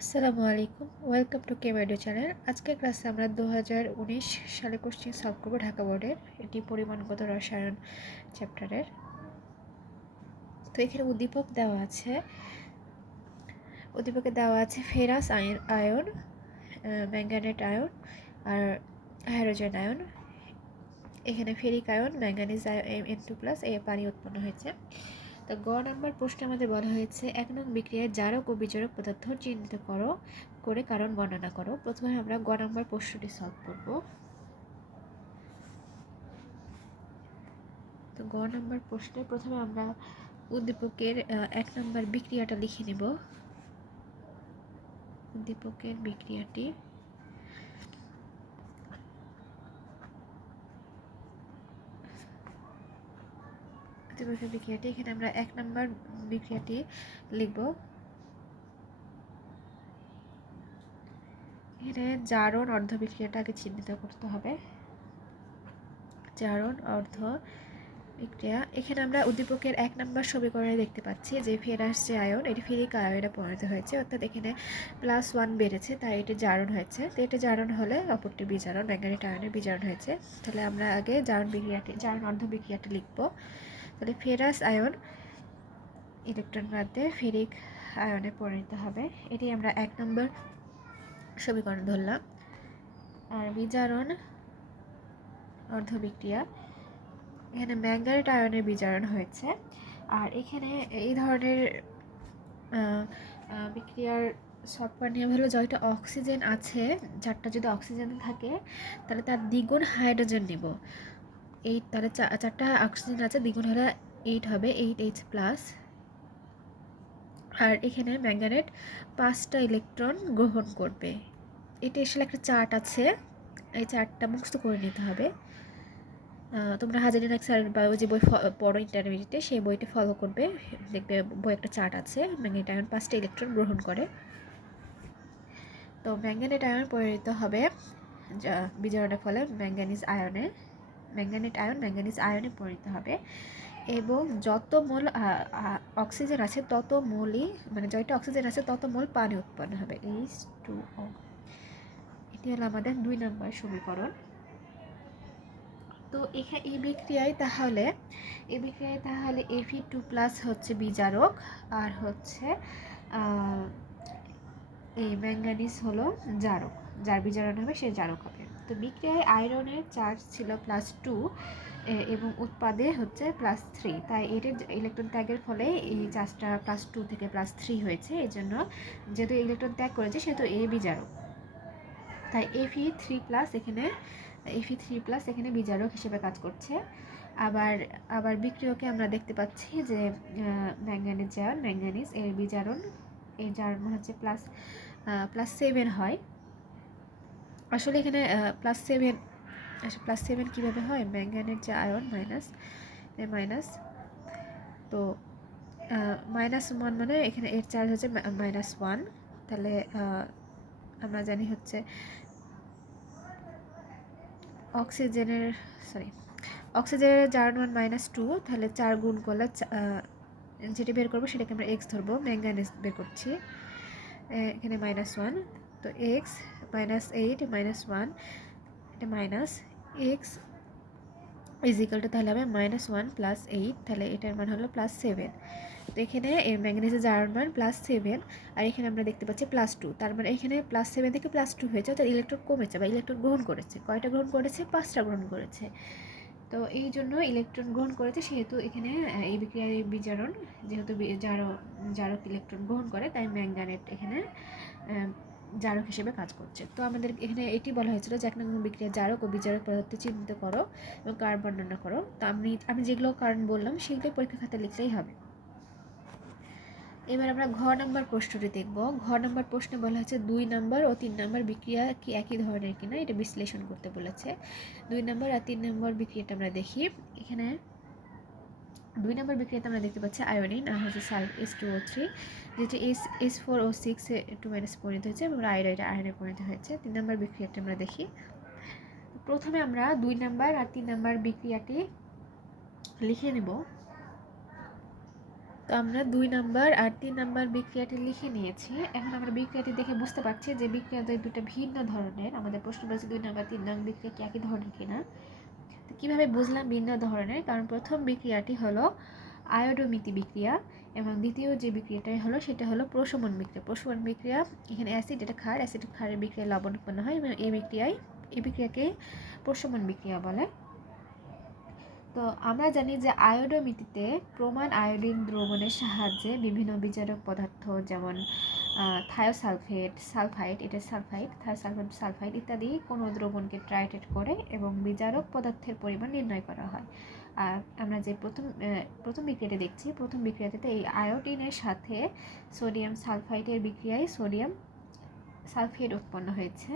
আসসালামু আলাইকুম, welcome two কেমেডো channel. আজকের ক্লাসে আমরা দু হাজার উনিশ সালে কোশ্চেন সলভ করব ঢাকা বোর্ডের এটি পরিমাণগত রসায়ন চ্যাপ্টারের। তো এখানে উদ্দীপক দেওয়া আছে, উদ্দীপকে দেওয়া আছে ferrous ion ion manganate ion আর হাইড্রোজেন আয়ন। এখানে ferric ion manganese ion N two plus, এ পানি উৎপন্ন হয়েছে। তো গ নম্বর প্রশ্নে আমাদের বলা হয়েছে, এক নং বিক্রিয়ায় জারক ও বিজারক পদার্থ চিহ্নিত করো, করে কারণ বর্ণনা করো। প্রথমে আমরা গ নম্বর প্রশ্নটি সলভ করব। তো গ নম্বর প্রশ্নে প্রথমে আমরা উদ্দীপকের এক নম্বর বিক্রিয়াটা লিখে নেব। উদ্দীপকের বিক্রিয়াটি ত্রিভুজের বিক্রিয়াটি, এখানে আমরা এক নম্বর বিক্রিয়াটি লিখব। এখানে জারণ অর্ধ বিক্রিয়াটা আগে চিহ্নিত করতে হবে। জারণ অর্ধ বিক্রিয়া, এখানে আমরা উদ্দীপকের এক নম্বর সমীকরণে দেখতে পাচ্ছি যে ফেরাস যে আয়ন, এটি ফেরিক আয়নে পরিণত হয়েছে, অর্থাৎ এখানে প্লাস ওয়ান বেড়েছে, তাই এটি জারণ হয়েছে। তো এটি জারণ হলে অপরটি বিজারণ ম্যাঙ্গানিট আয়নের বিজারণ হয়েছে। তাহলে আমরা আগে জারণ বিক্রিয়াটি, জারণ অর্ধ বিক্রিয়াটি লিখব। তাহলে ফেরাস আয়ন, ইলেকট্রন বাদে ফেরিক আয়নে পরিণত হবে। এটি আমরা এক নম্বর সমীকরণ ধরলাম। আর বিজারণ অর্ধবিক্রিয়া, এখানে ম্যাঙ্গারেট আয়নের বিজারণ হয়েছে। আর এখানে এই ধরনের বিক্রিয়ার সবকটা নিয়ম হলো যতটা অক্সিজেন আছে চারটা যদি অক্সিজেন থাকে, তাহলে তার দ্বিগুণ হাইড্রোজেন নিব। এইট, তাহলে চারটা অক্সিজেন আছে, দ্বিগুণ হলে এইট হবে এইট এইচ প্লাস আর এখানে ম্যাঙ্গানেট পাঁচটা ইলেকট্রন গ্রহণ করবে। এটি আসলে একটা চার্ট আছে, এই চার্টটা মুখস্থ করে নিতে হবে। তোমরা হাজারিন এক স্যার বা যে বই পড়ো ইন্টারমিডিয়েটে সেই বইটা ফলো করবে, দেখবে বই একটা চার্ট আছে ম্যাঙ্গানেট আয়ন পাঁচটা ইলেকট্রন গ্রহণ করে। তো ম্যাঙ্গানেট আয়ন পরিণত হবে বিজারণের ফলে ম্যাঙ্গানিজ আয়নে ম্যাঙ্গানেট আয়ন ম্যাঙ্গানিজ আয়নে পরিণত হবে। এবং যত মোল অক্সিজেন আছে, তত মোলই মানে যতটা অক্সিজেন আছে, তত মোল পানি উৎপন্ন হবে। এইচ টু ও এটি হলো আমাদের দুই নম্বর সমীকরণ। তো এখানে এই বিক্রিয়ায় তাহলে, এই বিক্রিয়ায় তাহলে এফি টু প্লাস হচ্ছে বিজারক, আর হচ্ছে এই ম্যাঙ্গানিজ হলো জারক। যার বিজারণ হবে সে জারক হবে। তো বিক্রিয়ায় আয়রনের চার্জ ছিল প্লাস টু এবং উৎপাদে হচ্ছে প্লাস থ্রি তাই এটার ইলেকট্রন ত্যাগের ফলে এই চার্জটা প্লাস টু থেকে প্লাস থ্রি হয়েছে। এই জন্য যেহেতু ইলেকট্রন ত্যাগ করেছে, সেহেতু এ বিজারক তাই এফি থ্রি প্লাস এখানে এফি থ্রি প্লাস এখানে বিজারক হিসেবে কাজ করছে। আবার আবার বিক্রিয়কে আমরা দেখতে পাচ্ছি যে ম্যাঙ্গানিজ জায়ন ম্যাঙ্গানিজ এর বিজারণ এই জারণ হচ্ছে প্লাস প্লাস সেভেন হয়। আসলে এখানে প্লাস সেভেন আচ্ছা প্লাস সেভেন কীভাবে হয়? ম্যাঙ্গানের যে আয়ন মাইনাস মাইনাস তো মাইনাস ওয়ান মানে এখানে এর চার্জ হচ্ছে মাইনাস ওয়ান তাহলে আমরা জানি হচ্ছে অক্সিজেনের সরি অক্সিজেনের চার ওয়ান মাইনাস টু তাহলে চার গুণ করলে যেটি বের করব সেটাকে আমরা এক্স ধরবো ম্যাঙ্গানিস বের করছি এখানে মাইনাস ওয়ান তো X minus eight minus one এটা minus X is equal two তাহলে হবে মাইনাস ওয়ান প্লাস এইট তাহলে এটার মান হলো প্লাস সেভেন তো এখানে এর ম্যাগনেসিয়াম জারার মান প্লাস সেভেন আর এখানে আমরা দেখতে পাচ্ছি প্লাস টু তার মানে এখানে প্লাস সেভেন থেকে প্লাস টু হয়েছে, অর্থাৎ ইলেকট্রন কমেছে বা ইলেকট্রন গ্রহণ করেছে। কয়টা গ্রহণ করেছে? পাঁচটা গ্রহণ করেছে। তো এই জন্য ইলেকট্রন গ্রহণ করেছে, সেহেতু এখানে এই বিক্রিয়ার বিজারণ, যেহেতু জারক জারক ইলেকট্রন গ্রহণ করে, তাই ম্যাঙ্গানেট এখানে জারক হিসেবে কাজ করছে। তো আমাদের এখানে এটি বলা হয়েছিল যে, এক নম্বর বিক্রিয়া জারক ও বিজারক পদার্থ চিহ্নিত করো এবং কার বর্ণনা করো। তো আমি আমি যেগুলো কারণ বললাম, সেগুলোই পরীক্ষা খাতা লিখলেই হবে। এবার আমরা ঘ নম্বর প্রশ্নটি দেখব। ঘ নম্বর প্রশ্নে বলা হয়েছে, দুই নম্বর ও তিন নম্বর বিক্রিয়া কি একই ধরনের কিনা? এটা বিশ্লেষণ করতে বলেছে। দুই নম্বর আর তিন নম্বর বিক্রিয়াটা আমরা দেখি। এখানে দুই নম্বর বিক্রিয়াতে আমরা দেখতে পাচ্ছি আয়োডিন আর হচ্ছে সালফ এস টু ও থ্রি যেটি S S four O six two minus পরিণত হয়েছে এবং আয়োডাইড আয়নে পরিণত হয়েছে। তিন নম্বর বিক্রিয়াটি আমরা দেখি। প্রথমে আমরা দুই নম্বর আর তিন নম্বর বিক্রিয়াটি লিখে নেব। তো আমরা দুই নাম্বার আর তিন নাম্বার বিক্রিয়াটি লিখে নিয়েছি। এখন আমরা বিক্রিয়াটি দেখে বুঝতে পারছি যে বিক্রিয়াতে দুটো ভিন্ন ধরনের আমাদের প্রশ্ন বলছে দুই নাম্বার, তিন নাম্বার বিক্রিয়া কি একই ধরনের কিনা। কীভাবে বুঝলাম ভিন্ন ধরনের? কারণ প্রথম বিক্রিয়াটি হলো আয়োডোমিতি বিক্রিয়া এবং দ্বিতীয় যে বিক্রিয়াটাই হলো সেটা হলো প্রশমন বিক্রিয়া। প্রশমন বিক্রিয়া, এখানে অ্যাসিড এটা ক্ষার অ্যাসিড ক্ষারের বিক্রিয়া লবণ উৎপন্ন হয় এবং এই বিক্রিয়ায়, এই বিক্রিয়াকে প্রশমন বিক্রিয়া বলে। তো আমরা জানি যে আয়োডোমিতিতে প্রমাণ আয়োডিন দ্রবণের সাহায্যে বিভিন্ন বিচারক পদার্থ যেমন থায়োসালফেট সালফাইড এটা সালফাইড থায়োসালফেট সালফাইড ইত্যাদি কোনো দ্রবণকে ট্রাইটেট করে এবং বিজারক পদার্থের পরিমাণ নির্ণয় করা হয়। আর আমরা যে প্রথম প্রথম বিক্রিয়াটি দেখছি, প্রথম বিক্রিয়াটিতে এই আয়োডিনের সাথে সোডিয়াম সালফাইডের বিক্রিয়ায় সোডিয়াম সালফেট উৎপন্ন হয়েছে।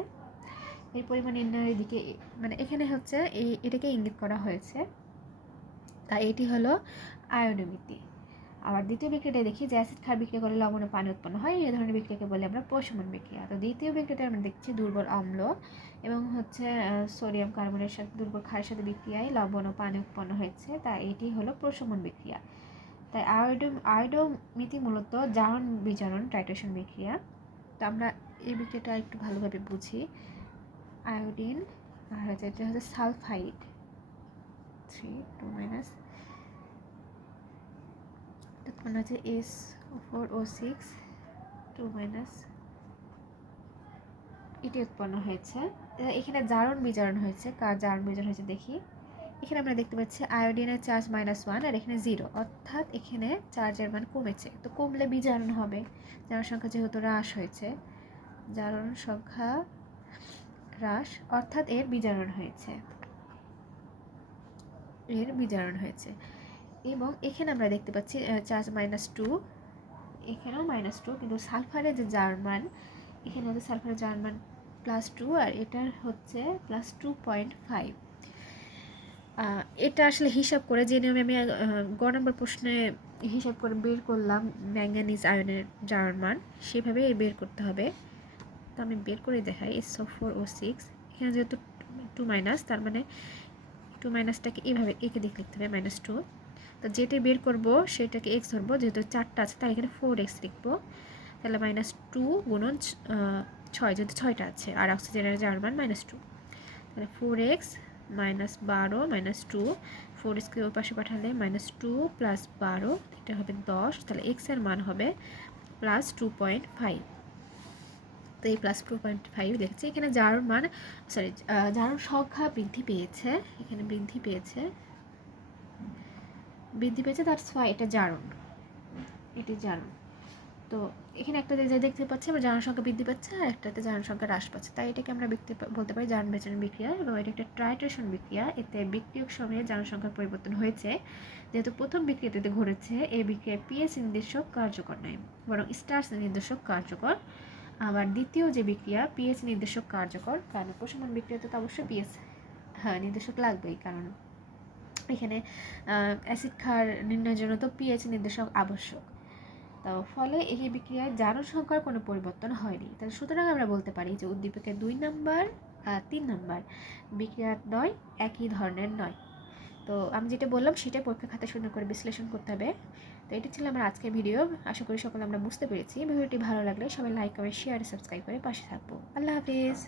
এর পরিমাণ নির্ণয়ের দিকে মানে এখানে হচ্ছে এই, এটাকে ইঙ্গিত করা হয়েছে। তাই এটি হলো আয়োডোমিতি আবার দ্বিতীয় বিক্রিয়াটা দেখি যে অ্যাসিড ক্ষার বিক্রিয়া করলে লবণ পানি উৎপন্ন হয়। এই ধরনের বিক্রিয়াকে বলে আমরা প্রশমন বিক্রিয়া। তো দ্বিতীয় বিক্রিয়াটা আমরা দেখছি দুর্বল অম্ল এবং হচ্ছে সোডিয়াম কার্বনের সাথে দুর্বল ক্ষারের সাথে বিক্রিয়ায় লবণ ও পানি উৎপন্ন হয়েছে। তাই এটি হলো প্রশমন বিক্রিয়া। তাই আয়োডো আয়োডোমিতি মূলত জারণ বিজারণ টাইট্রেশন বিক্রিয়া। তো আমরা এই বিক্রিয়াটা একটু ভালোভাবে বুঝি। আয়োডিন আর হচ্ছে, এটা হচ্ছে সালফাইড। থ্রি, টু মাইনাস তখন আছে S four O six, two minus এটি উৎপন্ন হয়েছে। এখানে জারণ বিজারণ হয়েছে। কার জারণ বিজারণ হয়েছে দেখি। এখানে আমরা দেখতে পাচ্ছি আয়োডিনের চার্জ মাইনাস ওয়ান আর এখানে জিরো। অর্থাৎ এখানে চার্জের মান কমেছে। তো কমলে বিজারণ হবে। জারণ সংখ্যা যেহেতু হ্রাস হয়েছে, জারণ সংখ্যা হ্রাস, অর্থাৎ এর বিজারণ হয়েছে। এর বিজারণ হয়েছে। এবং এখানে আমরা দেখতে পাচ্ছি চার্জ মাইনাস টু এখানেও মাইনাস টু কিন্তু সালফারের যে জার্মান, এখানে হচ্ছে সালফারের জার্মান প্লাস টু আর এটার হচ্ছে প্লাস টু পয়েন্ট ফাইভ এটা আসলে হিসাব করে যে নিয়মে আমি গ নম্বর প্রশ্নে হিসাব করে বের করলাম ম্যাঙ্গানিজ আয়নের জার্মান সেভাবে বের করতে হবে। তো আমি বের করে দেখাই এস ফোর ও সিক্স এখানে যেহেতু টু মাইনাস তার মানে টু মাইনাসটাকে এইভাবে একে দিক লিখতে হবে মাইনাস টু তো যেটা বের করব, সেটাকে এক্স ধরবো, যেহেতু চারটা আছে, তাই এখানে ফোর এক্স লিখব। তাহলে মাইনাস টু গুণন ছয়, যেহেতু ছয়টা আছে, আর অক্সিজেনের জার্মান মাইনাস টু তাহলে ফোর এক্স মাইনাস বারো মাইনাস টু ফোর এক্সকে ওর পাশে পাঠালে মাইনাস টু প্লাস বারো, এটা হবে দশ, তাহলে এক্সের মান হবে প্লাস টু পয়েন্ট ফাইভ তো এই প্লাস টু পয়েন্ট ফাইভ লিখছি এখানে যার মান সরি যার সংখ্যা বৃদ্ধি পেয়েছে, এখানে বৃদ্ধি পেয়েছে বৃদ্ধি পেয়েছে তার ওয়াই এটা জারণ। এটি জারণ। তো এখানে একটা যে দেখতে পাচ্ছি আমরা, জারণ সংখ্যা বৃদ্ধি পাচ্ছে আর একটাতে জারণ সংখ্যা হ্রাস পাচ্ছে। তাই এটাকে আমরা দেখতে বলতে পারি জারণ বেচন বিক্রিয়া এবং এটা একটা ট্রাইট্রেশন বিক্রিয়া। এতে বিক্রিয়ক সময়ে জারণ সংখ্যার পরিবর্তন হয়েছে। যেহেতু প্রথম বিক্রিয়াতে ঘটেছে, এই বিক্রিয়ায় পিএস নির্দেশক কার্যকর নয় বরং স্টার্স নির্দেশক কার্যকর। আবার দ্বিতীয় যে বিক্রিয়া পিএস নির্দেশক কার্যকর, কারণ প্রশমন বিক্রিয়াতে তো অবশ্যই পিএস হ্যাঁ নির্দেশক লাগবেই, কারণ এখানে অ্যাসিড ক্ষার নির্ণয়ের জন্য তো পিএইচ নির্দেশক আবশ্যক। তো ফলে এই বিক্রিয়ায় জারণ সংখ্যার কোনো পরিবর্তন হয়নি। তাহলে সুতরাং আমরা বলতে পারি যে উদ্দীপকের দুই নাম্বার তিন নাম্বার বিক্রিয়ার নয়, একই ধরনের নয়। তো আমি যেটা বললাম সেটা পরীক্ষা খাতা সুন্দর করে বিশ্লেষণ করতে হবে। তো এটি ছিল আমার আজকের ভিডিও আশা করি সকলে আমরা বুঝতে পেরেছি। ভিডিওটি ভালো লাগলে সবাই লাইক করে শেয়ার সাবস্ক্রাইব করে পাশে থাকব। আল্লাহ হাফিজ।